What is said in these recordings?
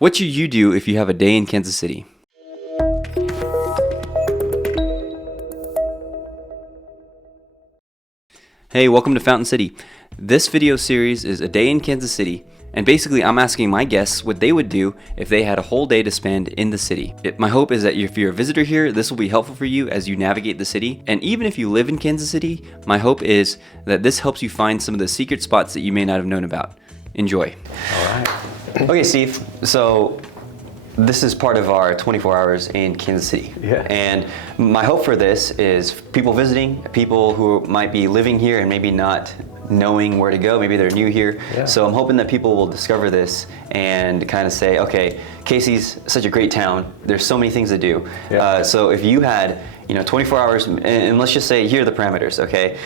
What should you do if you have a day in Kansas City? Hey, welcome to Fountain City. This video series is a day in Kansas City, and basically I'm asking my guests what they would do if they had a whole day to spend in the city. My hope is that if you're a visitor here, this will be helpful for you as you navigate the city. And even if you live in Kansas City, my hope is that this helps you find some of the secret spots that you may not have known about. Enjoy. All right. Okay, Steve, so this is part of our 24 hours in Kansas City. Yeah. And my hope for this is people visiting, people who might be living here and maybe not knowing where to go, maybe they're new here. Yeah. So I'm hoping that people will discover this and kind of say, okay, Casey's such a great town. There's so many things to do. Yeah. So if you had 24 hours, and let's just say here are the parameters, okay?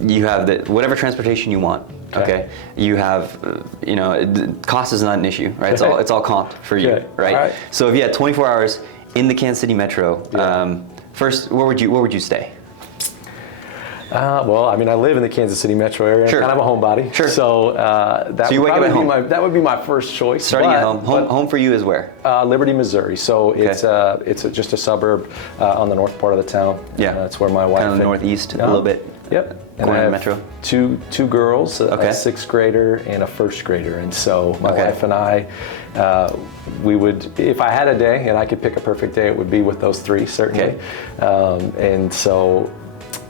You have whatever transportation you want, okay? You have, cost is not an issue, right? It's all comped for you, Okay. right? All right? So if you had 24 hours in the Kansas City metro, first, where would you stay? Well, I mean, I live in the Kansas City metro area. Sure. I'm kind of a homebody. Sure. So that you would wake up probably at be home. that would be my first choice. Starting at home. Home for you is where? Liberty, Missouri. So it's just a suburb on the north part of the town. Yeah. That's where my wife. Kind of northeast a little bit. Yep. And Going I to have metro. two girls, a sixth grader and a first grader. And so my wife and I, we would, if I had a day and I could pick a perfect day, it would be with those three, certainly. And so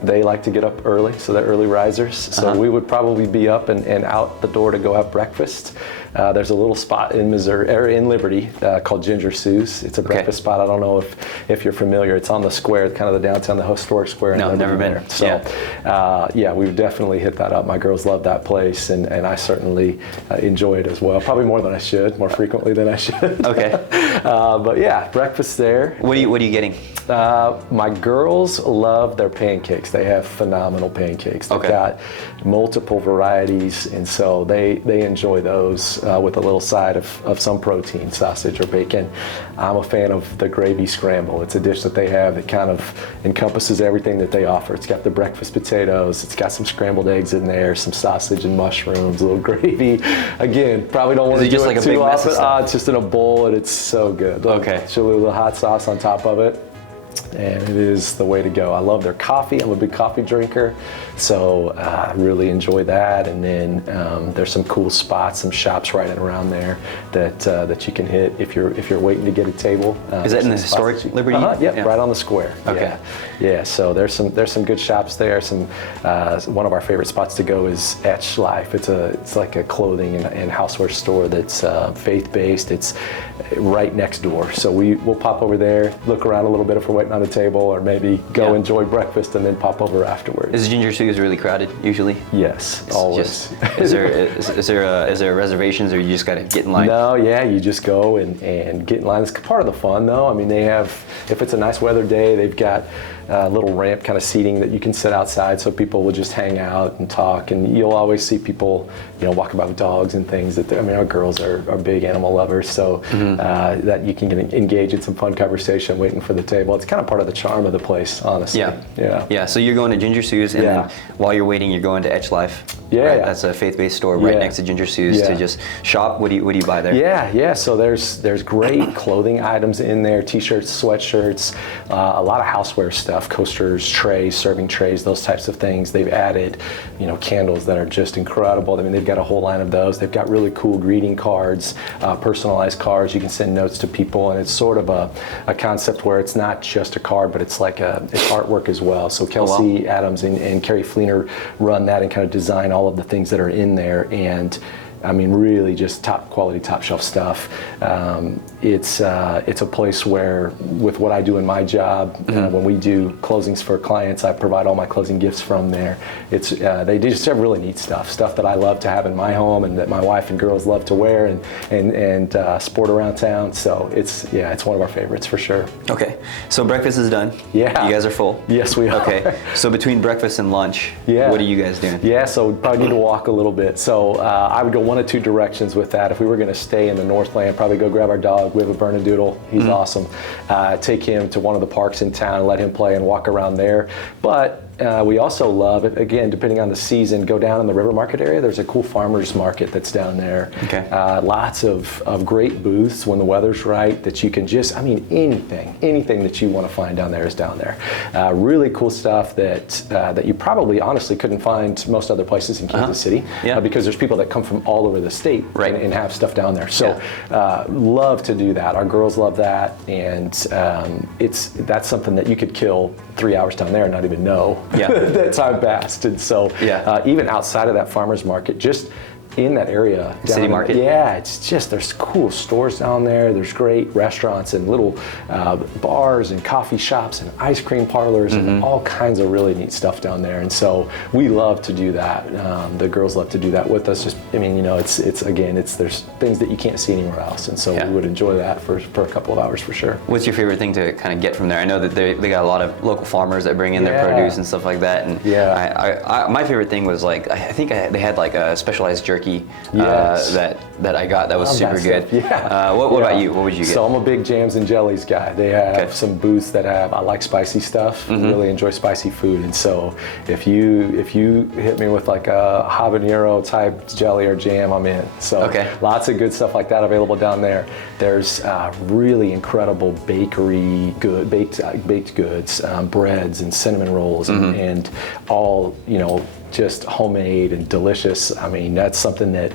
they like to get up early, so they're early risers. So we would probably be up and out the door to go have breakfast. There's a little spot in Missouri, or in Liberty, called Ginger Sue's. It's a breakfast spot. I don't know if you're familiar. It's on the square, kind of the downtown, the historic square. No, never been. There. So, we would definitely hit that up. My girls love that place, and I certainly enjoy it as well. Probably more than I should, more frequently than I should. Okay. But yeah, breakfast there. What are you getting? My girls love their pancakes. They have phenomenal pancakes. They've got multiple varieties, and so they enjoy those with a little side of some protein, sausage or bacon. I'm a fan of the gravy scramble. It's a dish that they have that kind of encompasses everything that they offer. It's got the breakfast potatoes, it's got some scrambled eggs in there, some sausage and mushrooms, a little gravy. Again, probably don't want to do it too often. It's just in a bowl, and it's so good. Just a little hot sauce on top of it. And it is the way to go. I love their coffee. I'm a big coffee drinker, so I really enjoy that. And then there's some cool spots, some shops right around there that you can hit if you're waiting to get a table. Is that in the historic Liberty? Yeah, right on the square. Okay. Yeah. So there's some good shops there. One of our favorite spots to go is Etch.Life. It's like a clothing and houseware store that's faith-based. It's right next door. So we'll pop over there, look around a little bit if we're waiting on the table, or maybe go enjoy breakfast and then pop over afterwards. Is Ginger Sue's really crowded usually? Yes, always. Is there reservations, or you just gotta get in line? No, you just go and get in line. It's part of the fun, though. I mean, they have, if it's a nice weather day, they've got a little ramp kind of seating that you can sit outside, so people will just hang out and talk. And you'll always see people, walking by with dogs and things. Our girls are big animal lovers, so that you can engage in some fun conversation waiting for the table. It's kind of part of the charm of the place, honestly. Yeah. So you're going to Ginger Sue's, and then while you're waiting, you're going to Etch.Life. Right? That's a faith-based store right next to Ginger Sue's to just shop. What do you buy there? Yeah. So there's great clothing items in there: t-shirts, sweatshirts, a lot of houseware stuff, coasters, trays, serving trays, those types of things. They've added, candles that are just incredible. I mean, they've got a whole line of those. They've got really cool greeting cards, personalized cards. You can send notes to people, and it's sort of a concept where it's not just a card, but it's like it's artwork as well. So Kelsey Adams and Carrie Fleener run that and kind of design all of the things that are in there, and I mean, really just top quality, top shelf stuff. It's a place where, with what I do in my job, when we do closings for clients, I provide all my closing gifts from there. They just have really neat stuff that I love to have in my home, and that my wife and girls love to wear and sport around town. So it's one of our favorites for sure. Okay, so breakfast is done. Yeah. You guys are full. Yes, we are. Okay, so between breakfast and lunch, what are you guys doing? Yeah, so we probably need to walk a little bit. So I would go one of two directions with that. If we were going to stay in the Northland, probably go grab our dog. We have a Bernedoodle. He's awesome. Take him to one of the parks in town, let him play and walk around there. But We also love, again, depending on the season, go down in the River Market area. There's a cool farmers market that's down there. Okay. Lots of great booths when the weather's right that you can just, anything that you want to find down there is down there. Really cool stuff that you probably honestly couldn't find most other places in Kansas City, because there's people that come from all over the state and have stuff down there. So love to do that. Our girls love that, and that's something that you could kill 3 hours down there and not even know that time passed. And so even outside of that farmers market, just in that area. City Market? Yeah, it's just, there's cool stores down there. There's great restaurants and little bars and coffee shops and ice cream parlors and all kinds of really neat stuff down there. And so we love to do that. The girls love to do that with us. Just, there's things that you can't see anywhere else. And so we would enjoy that for a couple of hours for sure. What's your favorite thing to kind of get from there? I know that they got a lot of local farmers that bring in their produce and stuff like that. And my favorite thing was like, I think they had like a specialized jerky that I got that was super good. What about you? What would you get? So I'm a big jams and jellies guy. They have some booths that I like spicy stuff. Really enjoy spicy food, and so if you hit me with like a habanero type jelly or jam, I'm in. So lots of good stuff like that available down there. There's really incredible baked goods, breads and cinnamon rolls and all, just homemade and delicious. I mean, that's something that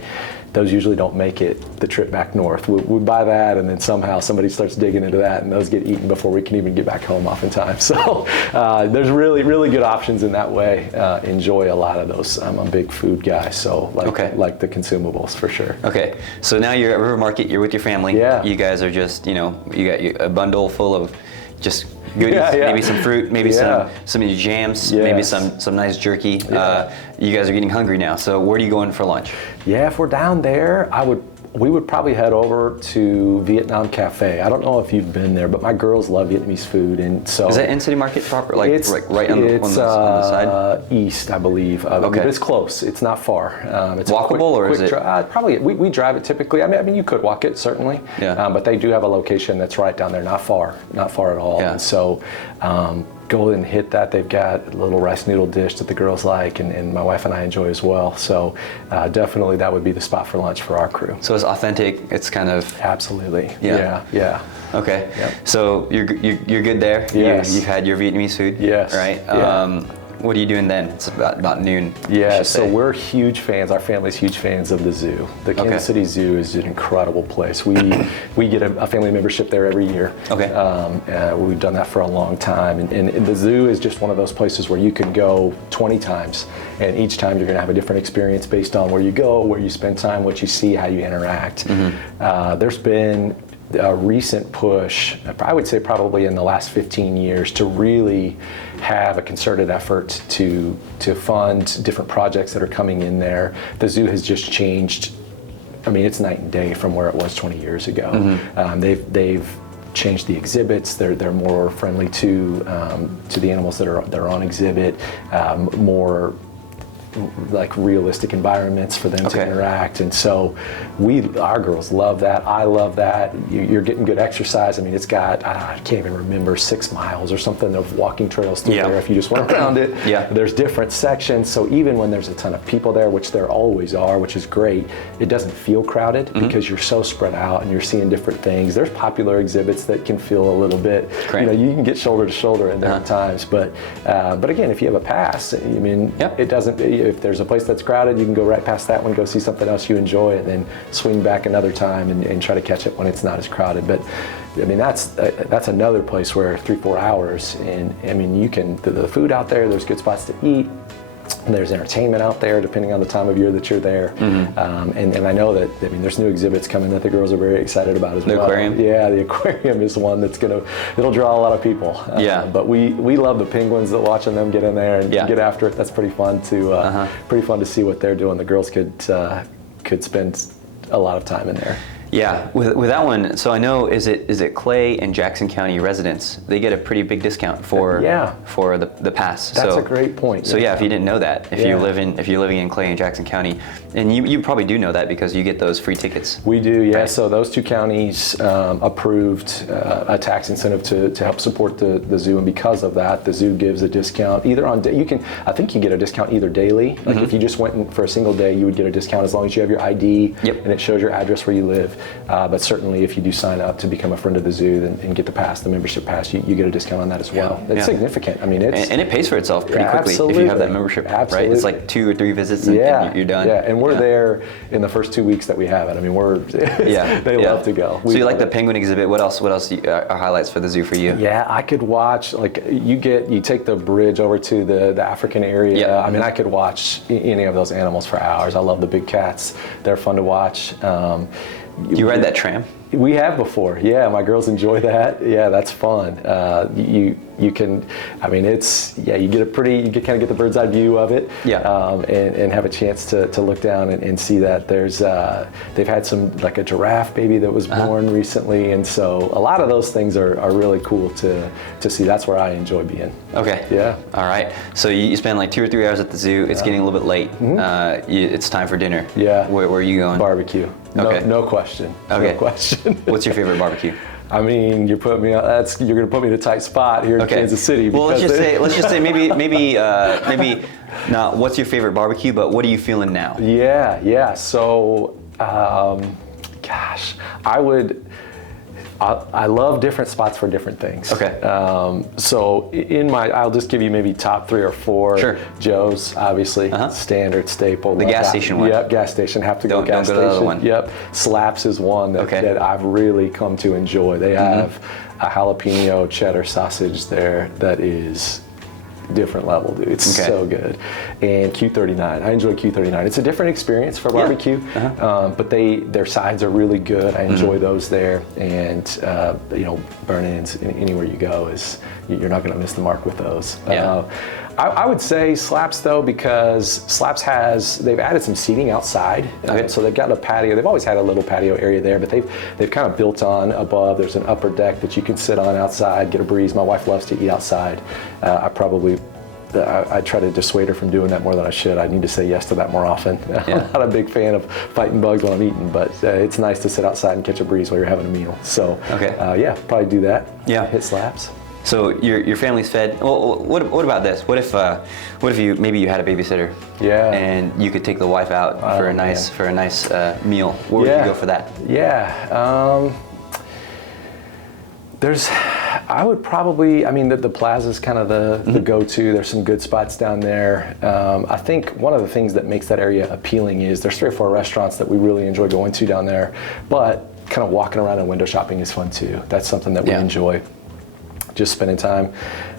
those usually don't make it the trip back north. We buy that, and then somehow somebody starts digging into that, and those get eaten before we can even get back home oftentimes. So there's really, really good options in that way. Enjoy a lot of those. I'm a big food guy, so like the consumables for sure. Okay, so now you're at River Market, you're with your family. Yeah. You guys are just, you got a bundle full of just goodies, maybe some fruit, maybe some jams, maybe some nice jerky. You guys are getting hungry now, so where are you going for lunch? Yeah, if we're down there, we would probably head over to Vietnam Cafe. I don't know if you've been there, but my girls love Vietnamese food, and so is that in City Market proper? Like right on the side? East, I believe. But it's close. It's not far. It's walkable, or is it? Probably. We drive it typically. I mean, you could walk it certainly. Yeah. But they do have a location that's right down there, not far at all. Yeah. And so. Go and hit that. They've got a little rice noodle dish that the girls like, and my wife and I enjoy as well. So definitely that would be the spot for lunch for our crew. So it's authentic. It's kind of absolutely. Yeah. Okay. Yep. So you're good there. Yes. You've had your Vietnamese food. Yes. Right. Yeah. What are you doing then? It's about noon. Yeah, so we're huge fans. Our family's huge fans of the zoo. The Kansas City Zoo is an incredible place. We get a family membership there every year. Okay. We've done that for a long time, and the zoo is just one of those places where you can go 20 times, and each time you're going to have a different experience based on where you go, where you spend time, what you see, how you interact. There's been a recent push, I would say probably in the last 15 years, to really have a concerted effort to fund different projects that are coming in there. The zoo has just changed. I mean, it's night and day from where it was 20 years ago. They've changed the exhibits. They're more friendly to the animals that are on exhibit. More like realistic environments for them to interact, and so our girls love that. I love that. You're getting good exercise. I mean, it's got, I can't even remember, 6 miles or something of walking trails through there if you just went around it. There's different sections, so even when there's a ton of people there, which there always are, which is great, it doesn't feel crowded because you're so spread out and you're seeing different things. There's popular exhibits that can feel a little bit, you can get shoulder to shoulder at different times, but again, if you have a pass, I mean, it doesn't, if there's a place that's crowded, you can go right past that one, go see something else you enjoy, and then swing back another time and try to catch it when it's not as crowded. But I mean, that's another place where 3-4 hours, and I mean, you can, the food out there, there's good spots to eat, and there's entertainment out there depending on the time of year that you're there. And I know that, I mean, there's new exhibits coming that the girls are very excited about as well. The aquarium? Yeah, the aquarium is one it'll draw a lot of people. But we love the penguins, that watching them get in there and get after it. That's pretty fun to see what they're doing. The girls could spend a lot of time in there. Yeah, with that one, so I know is it Clay and Jackson County residents? They get a pretty big discount for the pass. That's a great point. So yeah, if you didn't know that, if you're living in Clay and Jackson County, and you probably do know that because you get those free tickets. We do, yeah. Right. So those two counties approved a tax incentive to help support the zoo, and because of that, the zoo gives a discount either on I think you get a discount either daily. Like if you just went in for a single day, you would get a discount as long as you have your ID and it shows your address where you live. But certainly if you do sign up to become a friend of the zoo and get the pass, the membership pass, you get a discount on that as well. It's significant. I mean, and it pays for itself pretty quickly if you have that membership, right? It's like 2 or 3 visits and you're done. Yeah, and we're there in the first 2 weeks that we have it. I mean, they love to go. So you like the penguin exhibit. What else are highlights for the zoo for you? Yeah, I could watch, like you take the bridge over to the African area. I mean, I could watch any of those animals for hours. I love the big cats. They're fun to watch. You ride that tram? We have before, yeah. My girls enjoy that. Yeah, that's fun. You can, I mean, you get kind of get the bird's eye view of it. And have a chance to look down and see that they've had some, like a giraffe baby that was born recently, and so a lot of those things are really cool to see. That's where I enjoy being. Okay. Yeah. All right. So you spend like 2 or 3 hours at the zoo. It's getting a little bit late. It's time for dinner. Yeah. Where are you going? Barbecue. No question. Okay. No question. What's your favorite barbecue? I mean, you're going to put me in a tight spot here in Kansas City. Well, let's just say maybe not what's your favorite barbecue, but what are you feeling now? Yeah. So, I love different spots for different things. Okay. So I'll just give you maybe top 3 or 4. Sure. Joe's, obviously, standard staple. The gas station one. Yep, gas station. Have to go gas station. Don't go to the other one. Yep. Slaps is one that I've really come to enjoy. They have a jalapeno cheddar sausage there that is different level, dude. It's so good. And Q39. I enjoy Q39. It's a different experience for barbecue, but their sides are really good. I enjoy those there. And burn-ins anywhere you go you're not going to miss the mark with those. I would say Slaps though, because Slaps they've added some seating outside. So they've got a patio. They've always had a little patio area there, but they've kind of built on above. There's an upper deck that you can sit on outside, get a breeze. My wife loves to eat outside. I try to dissuade her from doing that more than I should. I need to say yes to that more often. I'm not a big fan of fighting bugs while I'm eating, but it's nice to sit outside and catch a breeze while you're having a meal. So probably do that. Yeah. Hit Slaps. So your family's fed. Well, what about this? What if maybe you had a babysitter? Yeah. And you could take the wife out for a nice meal. Where would you go for that? Yeah. I would probably, the Plaza's kind of the go-to. There's some good spots down there. I think one of the things that makes that area appealing is there's 3 or 4 restaurants that we really enjoy going to down there, but kind of walking around and window shopping is fun too. That's something that we enjoy. Just spending time.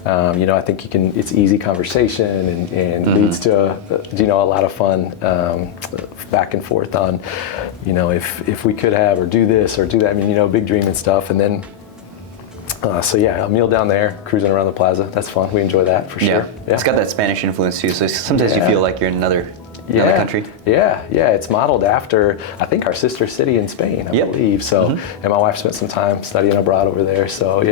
I think it's easy conversation and leads to a lot of fun back and forth on, if we could have or do this or do that. Big dream and stuff. And then a meal down there, cruising around the Plaza. That's fun. We enjoy that for sure. Yeah. It's got that Spanish influence too. So sometimes you feel like you're in another country. Yeah. It's modeled after, I think, our sister city in Spain, I believe. So, and my wife spent some time studying abroad over there. So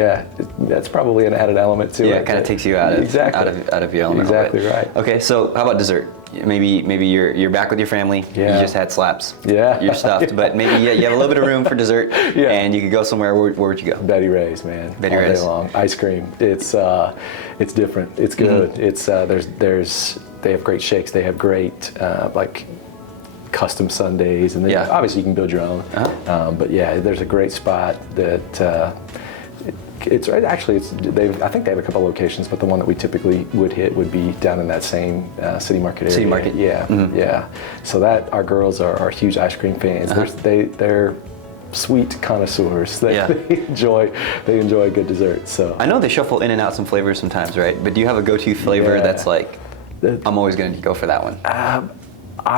that's probably an added element to it. Yeah, it kind of takes you out of your element. Exactly right. Okay, so how about dessert? Maybe you're back with your family. Yeah. You just had Slaps. Yeah. You're stuffed, but maybe you have a little bit of room for dessert. Yeah. And you could go somewhere. Where would you go? Betty Ray's, man. Betty all Ray's. Day long. Ice cream. It's different. It's good. It's they have great shakes. They have great custom sundaes, and then obviously you can build your own. But there's a great spot that. I think they have a couple locations, but the one that we typically would hit would be down in that same City Market area. City Market? Yeah. So that our girls are huge ice cream fans. They're sweet connoisseurs. They enjoy a good dessert. So I know they shuffle in and out some flavors sometimes, right? But do you have a go-to flavor that's like, I'm always going to go for that one?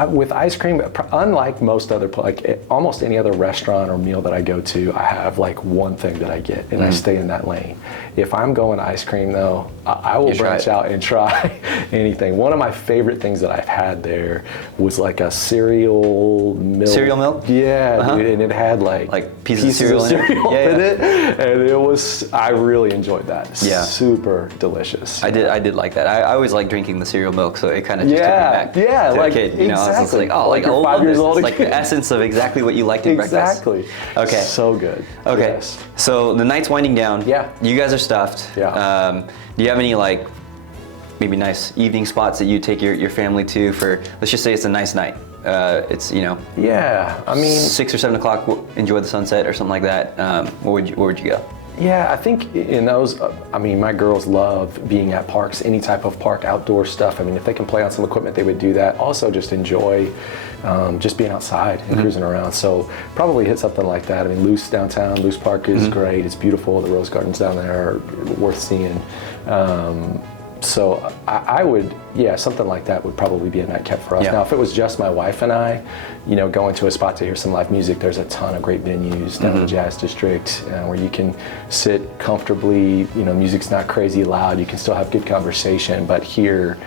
With ice cream, unlike most other, like almost any other restaurant or meal that I go to, I have like one thing that I get, and I stay in that lane. If I'm going ice cream though, I will branch out and try anything. One of my favorite things that I've had there was like a cereal milk. Cereal milk? Yeah, dude, and it had like pieces of cereal in it, and it was, I really enjoyed that. Yeah. Super delicious. I did like that. I always like drinking the cereal milk, so it kind of just took me back to a kid. You know, exactly. I was like, oh, like you're 5 years old It's like the essence of exactly what you liked in breakfast. Exactly. Okay. So good. Okay. Yes. So the night's winding down. Yeah. You guys are stuffed. Yeah. Do you have any like maybe nice evening spots that you take your family to for? Let's just say it's a nice night. It's Yeah. I mean, 6 or 7 o'clock. Enjoy the sunset or something like that. Where would you go? Yeah, I think in those, I mean, my girls love being at parks, any type of park outdoor stuff. I mean, if they can play on some equipment, they would do that. Also, just enjoy just being outside and cruising around. So probably hit something like that. I mean, Luce downtown, Luce Park is great. It's beautiful. The rose gardens down there are worth seeing. So I would, something like that would probably be a nightcap for us. Yeah. Now, if it was just my wife and I, going to a spot to hear some live music, there's a ton of great venues down in the Jazz District where you can sit comfortably. Music's not crazy loud. You can still have good conversation, but hear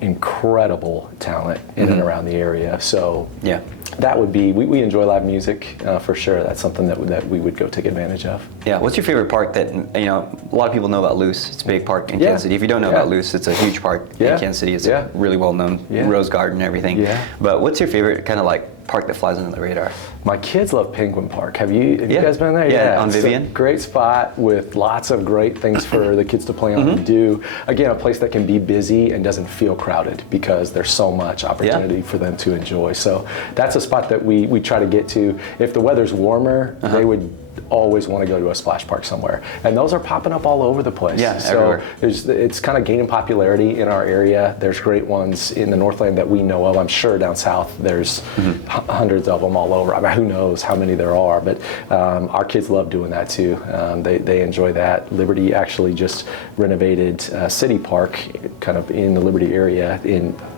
incredible talent in and around the area. So yeah. That would be, we enjoy live music for sure. That's something that we would go take advantage of. Yeah, what's your favorite park that, a lot of people know about Luce? It's a big park in Kansas City. If you don't know about Luce, it's a huge park in Kansas City. It's a really well-known rose garden and everything. Yeah. But what's your favorite kind of like park that flies under the radar? My kids love Penguin Park. Have you guys been there? Yeah, on It's Vivian. a great spot with lots of great things for the kids to play on and do. Again, a place that can be busy and doesn't feel crowded because there's so much opportunity for them to enjoy. So that's a spot that we try to get to. If the weather's warmer, they would always want to go to a splash park somewhere, and those are popping up all over the place. Yeah, so everywhere. It's kind of gaining popularity in our area. There's great ones in the Northland that we know of. I'm sure down south there's hundreds of them all over. I mean, who knows how many there are, but our kids love doing that too. They enjoy that. Liberty actually just renovated City Park, kind of in the Liberty area,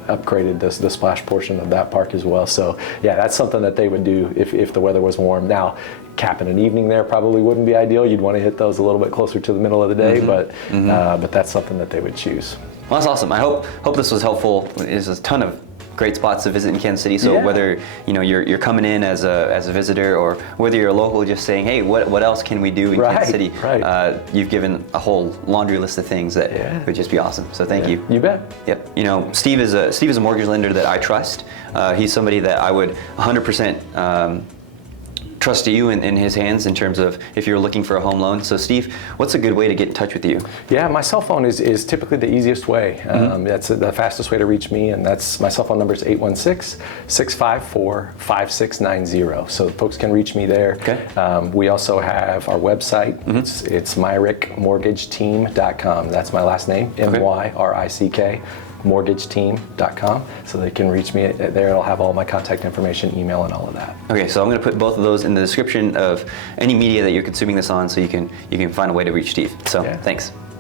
upgraded the splash portion of that park as well. So yeah, that's something that they would do if the weather was warm. Now, capping an evening there probably wouldn't be ideal. You'd want to hit those a little bit closer to the middle of the day, but that's something that they would choose. Well, that's awesome. I hope this was helpful. There's a ton of great spots to visit in Kansas City. So whether you're coming in as a visitor, or whether you're a local just saying, hey, what else can we do in Kansas City? You've given a whole laundry list of things that would just be awesome. So thank you. You bet. Yep. Steve is a mortgage lender that I trust. He's somebody that I would 100% trust you in his hands in terms of if you're looking for a home loan. So Steve, what's a good way to get in touch with you? Yeah, my cell phone is typically the easiest way. That's the fastest way to reach me, and that's my cell phone number is 816-654-5690. So folks can reach me there. Okay. We also have our website. It's myrickmortgageteam.com. That's my last name, MYRICK. mortgageteam.com, so they can reach me there. It'll have all my contact information, email, and all of that. Okay, so I'm going to put both of those in the description of any media that you're consuming this on, so you can find a way to reach Steve. So thanks.